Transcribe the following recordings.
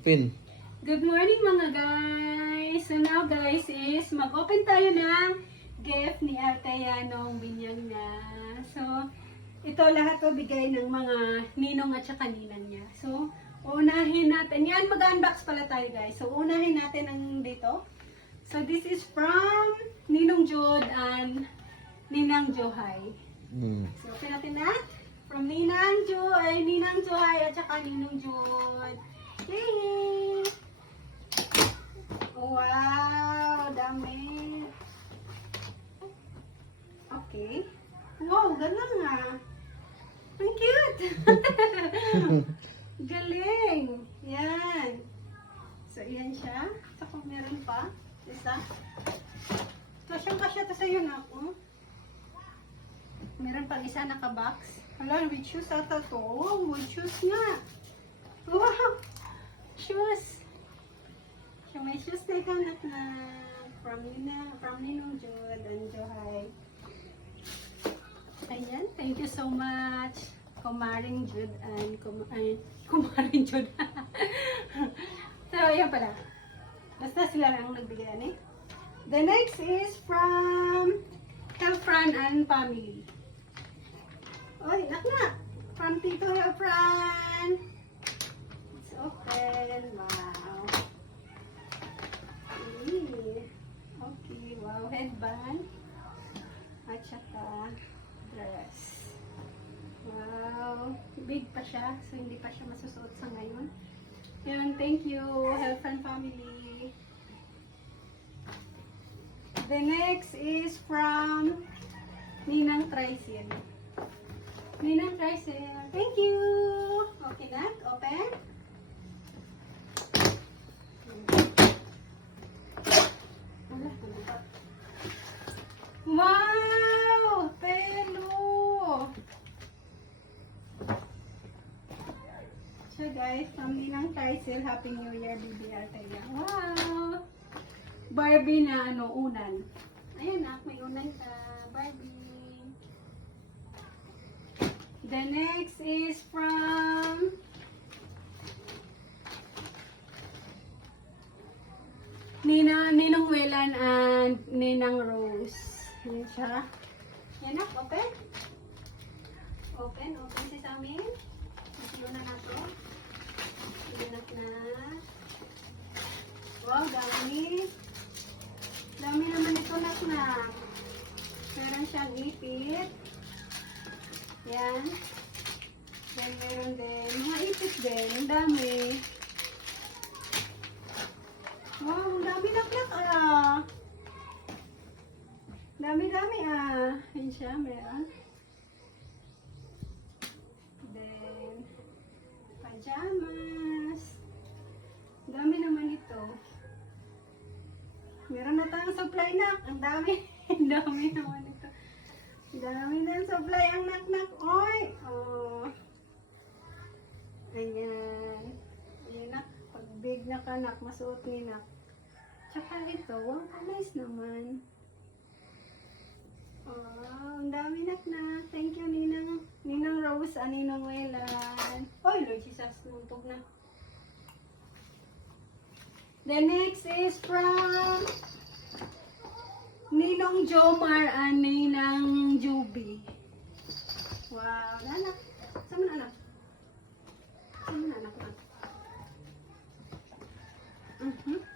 Open. Good morning mga guys! So now guys is mag-open tayo ng gift ni Althea nung binyag niya. So ito lahat to bigay ng mga ninong at saka ninang niya. So unahin natin. Yan, mag-unbox pala tayo guys. So unahin natin ang dito. So this is from Ninong Jude and Ninang Johay. So open natin na. From Ninang Johay at saka Ninong Jude. Yay! Wow, dami. Okay. Wow, galang ah. Ang cute. Galing. Yan. So, yan siya. So, kung meron pa. Isa. Kasyang-kasya to sa'yo na ako. Meron pang isa naka-box. Hala, with shoes ata to. Oh, with shoes nga. Wow. Shoes. So, may shoes na ikanat na from Ninong Jude and Johay. Ayan, thank you so much, Kumaring Jude and Kumaring Jude. So, ayan pala. Basta sila lang nagbigay eh. The next is from Helfran and family. Oy, nakna! From Tito Helfran. Let's open. Wow. Okay, wow. Headband. At saka dress. Wow. Big pa siya. So, hindi pa siya masusuot sa ngayon. Yan, thank you, Helfran family. The next is from Ninang Tricel. Ninang Tricel. Thank you. Okay na? Open. Wow! Pelo! So guys, from Ninang Tricel, Happy New Year, Bibi Althea. Wow! Barbie na unan. Ayan na, may unan ka. Barbie. The next is from Ninang Welan and Ninang Rose. Yan siya. Yan na, open. Open si Samin. Yun na to. Yun na. Wow, dami. Dami naman ito na. Meron siyang ipit. Yan. Then meron din. Mga ipit din. Ang dami. Wow, ang dami ah. Dami ah. Yan siya, meron. Then, pajamas. Dami naman ito. Meron na tayong supply na. Ang dami. Ang dami naman ito. Dami na supply ang nak-nak. Oy! Oh. Ayan. Ayan na. Pag big na kanak, masuot ni nak. Tsaka ito, wow, nice naman. Oh, ang dami na. Thank you, Ninang Rose, Ninang Welan. Oy, Lord Jesus, nuntog na. The next is from Ninong Jomar and Ninang Juby. Wow, anak. Sama na anak.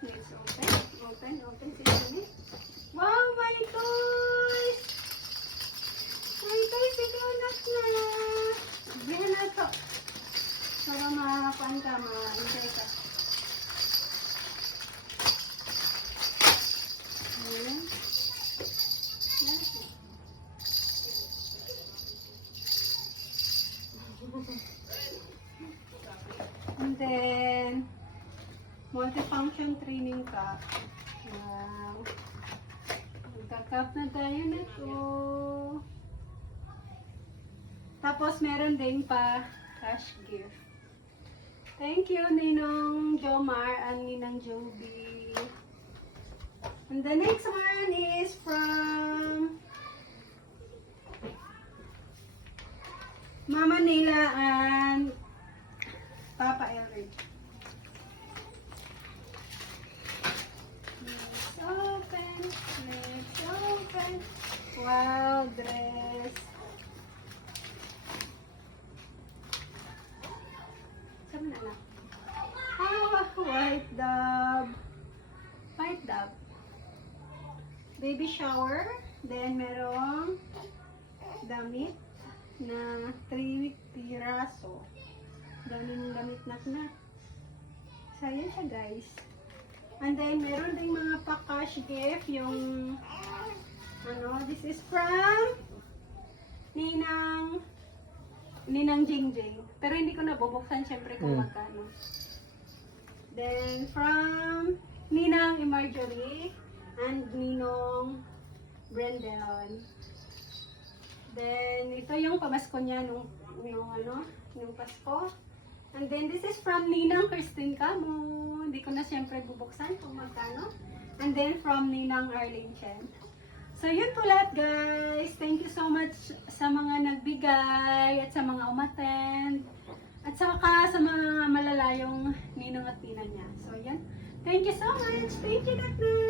Let's open sila. Wow, my toys! My toys, ikaw anak na. Bihan na ito. Para makapan ka, ma-enjoy ka. Ayan. And then, multifunction training cup. Wow. Magka-cup na tayo na to. Tapos, meron din pa cash gift. Thank you, Ninong Jomar and Ninang Joby. And the next one is from Mama Nila and Papa Elric. Wow, dress. Saan na lang? Ah, white dove. White dove. Baby shower. Then, merong damit na 3 piraso. Daming damit na. So, yan siya guys. And then, meron ding mga pa-cash gift. Yung, this is from Ninang Jingjing. Pero hindi ko nabubuksan syempre kung magkano. Then, from Ninang Marjorie and Ninong Brendon. Then, ito yung pamasko niya nung Pasko. And then, this is from Ninang Christine Camo. Hindi ko na syempre bubuksan kung magkano. And then, from Ninang Arlene Chen. So, yun po lahat guys. Thank you so much sa mga nagbigay at sa mga umattend. At saka sa mga malalayong ninong at tina niya. So, yan. Thank you so much. Thank you, Natna.